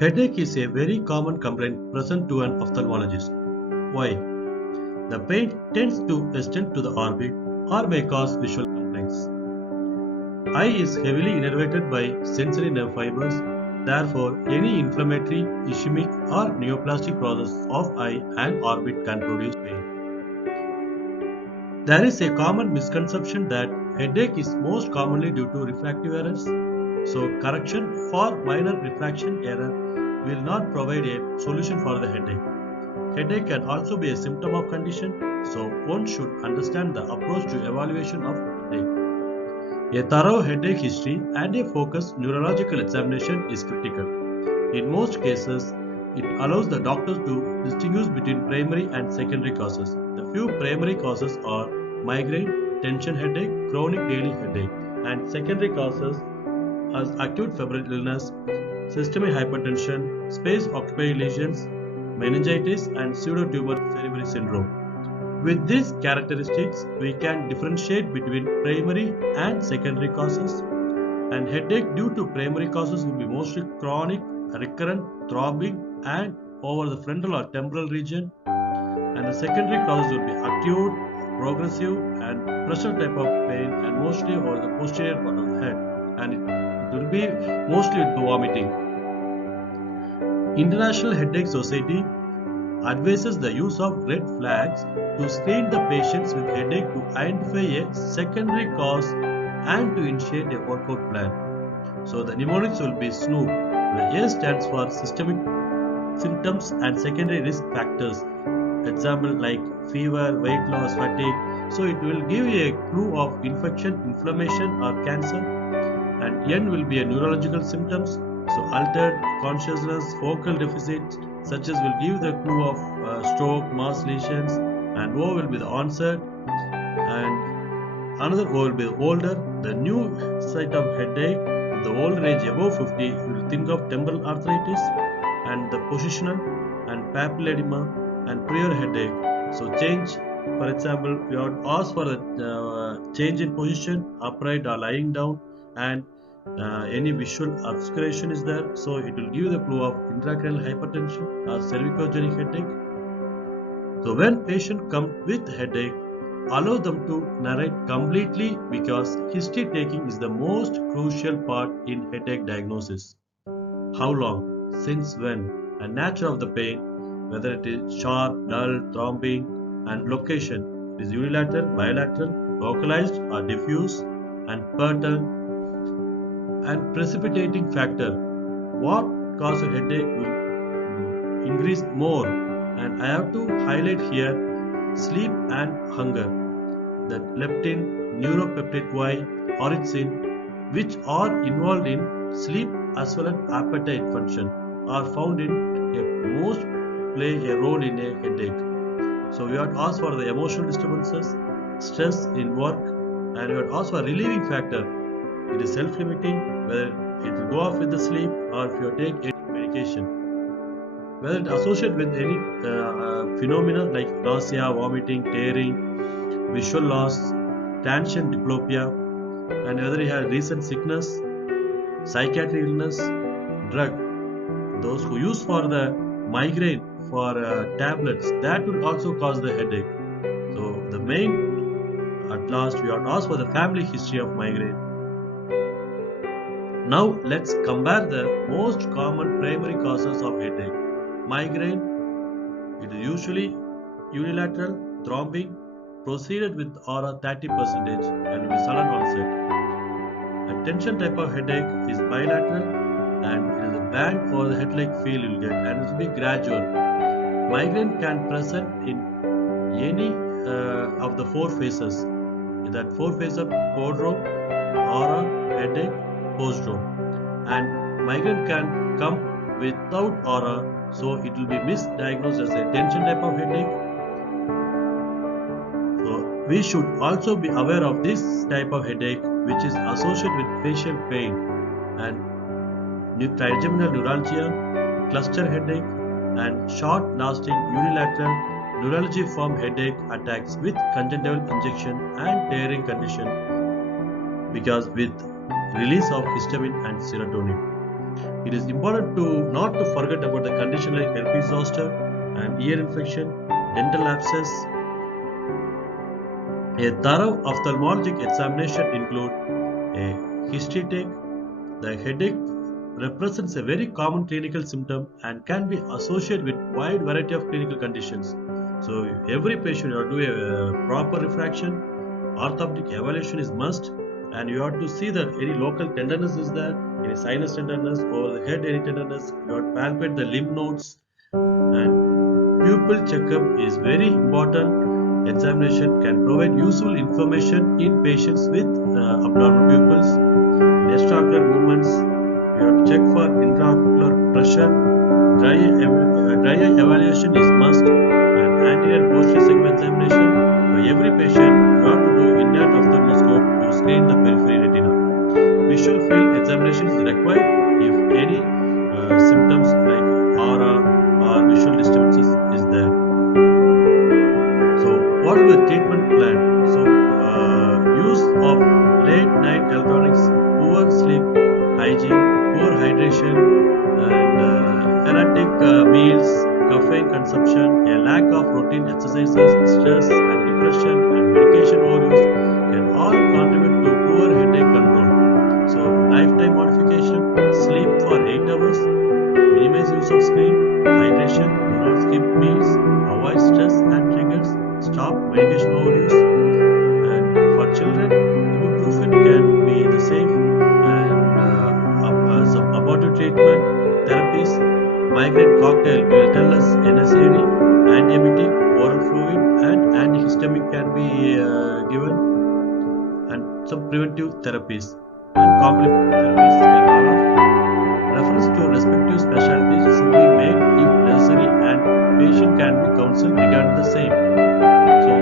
Headache is a very common complaint present to an ophthalmologist. Why? The pain tends to extend to the orbit or may cause visual complaints. Eye is heavily innervated by sensory nerve fibers. Therefore, any inflammatory, ischemic or neoplastic process of eye and orbit can produce pain. There is a common misconception that headache is most commonly due to refractive errors. So, correction for minor refraction error will not provide a solution for the headache. Headache can also be a symptom of condition, so one should understand the approach to evaluation of headache. A thorough headache history and a focused neurological examination is critical. In most cases, it allows the doctors to distinguish between primary and secondary causes. The few primary causes are migraine, tension headache, chronic daily headache, and secondary causes as acute febrile illness, systemic hypertension, space-occupied lesions, meningitis, and pseudotumor cerebri syndrome. With these characteristics, we can differentiate between primary and secondary causes. And headache due to primary causes will be mostly chronic, recurrent, throbbing, and over the frontal or temporal region. And the secondary causes will be acute, progressive, and pressure type of pain, and mostly over the posterior part of the head. And it will be mostly with vomiting. International Headache Society advises the use of red flags to screen the patients with headache to identify a secondary cause and to initiate a workout plan. So the mnemonics will be SNOOP. The A stands for systemic symptoms and secondary risk factors. Example like fever, weight loss, fatigue. So it will give you a clue of infection, inflammation or cancer. And N will be a neurological symptoms. So altered consciousness, focal deficits such as will give the clue of stroke, mass lesions, and O will be the onset, and another O will be older. The new site of headache, the old age above 50, you will think of temporal arthritis and the positional and papilledema and prior headache. So change, for example, we have asked for the change in position, upright or lying down, and any visual obscuration is there, so it will give the clue of intracranial hypertension or cervicogenic headache. So when patient come with headache, allow them to narrate completely because history taking is the most crucial part in headache diagnosis. How long, since when, and nature of the pain, whether it is sharp, dull, throbbing, and location, it is unilateral, bilateral, localized or diffuse, and pattern and precipitating factor. What causes a headache will increase more, and I have to highlight here sleep and hunger, that leptin, neuropeptide Y, orexin, which are involved in sleep as well as appetite function, are found in a most play a role in a headache. So we have to ask for the emotional disturbances, stress in work, and we have to ask for relieving factor. It is self-limiting, whether it will go off with the sleep or if you take any medication. Whether it associated with any phenomena like nausea, vomiting, tearing, visual loss, transient diplopia, and whether you have recent sickness, psychiatric illness, drug. Those who use for the migraine for tablets, that will also cause the headache. So the main, at last, we have to ask for the family history of migraine. Now let's compare the most common primary causes of headache. Migraine, it is usually unilateral, throbbing, proceeded with aura 30% and will be sudden onset. A tension type of headache is bilateral and it is a band over the head-like feel you will get, and it will be gradual. Migraine can present in any of the four phases. That four phases of prodrome, aura, headache, postdrome, and migraine can come without aura, so it will be misdiagnosed as a tension type of headache. So we should also be aware of this type of headache, which is associated with facial pain and trigeminal neuralgia, cluster headache, and short-lasting unilateral neuralgiform headache attacks with conjunctival injection and tearing condition, because with release of histamine and serotonin. It is important to not to forget about the condition like herpes zoster and ear infection, dental abscess. A thorough ophthalmologic examination include a history take. The headache represents a very common clinical symptom and can be associated with wide variety of clinical conditions. So every patient you have to do a proper refraction, orthopedic evaluation is must, and you have to see that any local tenderness is there, any sinus tenderness or the head any tenderness, you have to palpate the lymph nodes, and pupil checkup is very important. Examination can provide useful information in patients with abnormal pupils. In extraocular movements, you have to check for intraocular pressure. Dry eye evaluation is must, and anterior posterior segment examination. For every patient, you have to do in-depth ophthalmoscope to screen the periphery retina. Visual field examination is required if any symptoms like aura or visual disturbances is there. So, what is the treatment plan? So, use of late night electronics, poor sleep hygiene, poor hydration, and erratic meals, caffeine consumption, a lack of routine exercises, stress and depression, and medication overuse can all contribute to poor headache control. So, lifetime modification, sleep for 8 hours, minimize use of screen, hydration, do not skip meals, avoid stress and triggers, stop medication overuse. And for children, ibuprofen can be the safe and some abortive treatment therapies. Migraine cocktail will tell us NSAID, antiemetic, oral fluid, and antihistaminic can be given, and some preventive therapies and complementary therapies can all of. Reference to respective specialties should be made if necessary, and patient can be counseled regarding the same. So,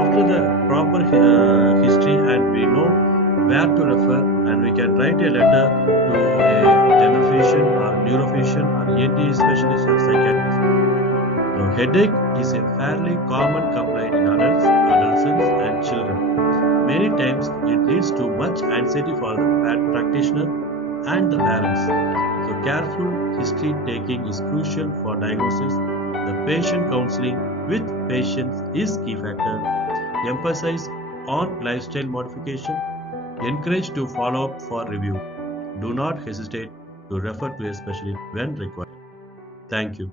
after the proper history and we know where to refer, and we can write a letter to a general physician or neurophysician or ENT specialist or psychiatrist. Now, headache is a fairly common complaint in adults, adolescents, and children. Many times it leads to much anxiety for the practitioner and the parents. So, careful history taking is crucial for diagnosis. The patient counseling with patients is key factor. Emphasize on lifestyle modification. Encourage to follow up for review. Do not hesitate to refer to a specialist when required. Thank you.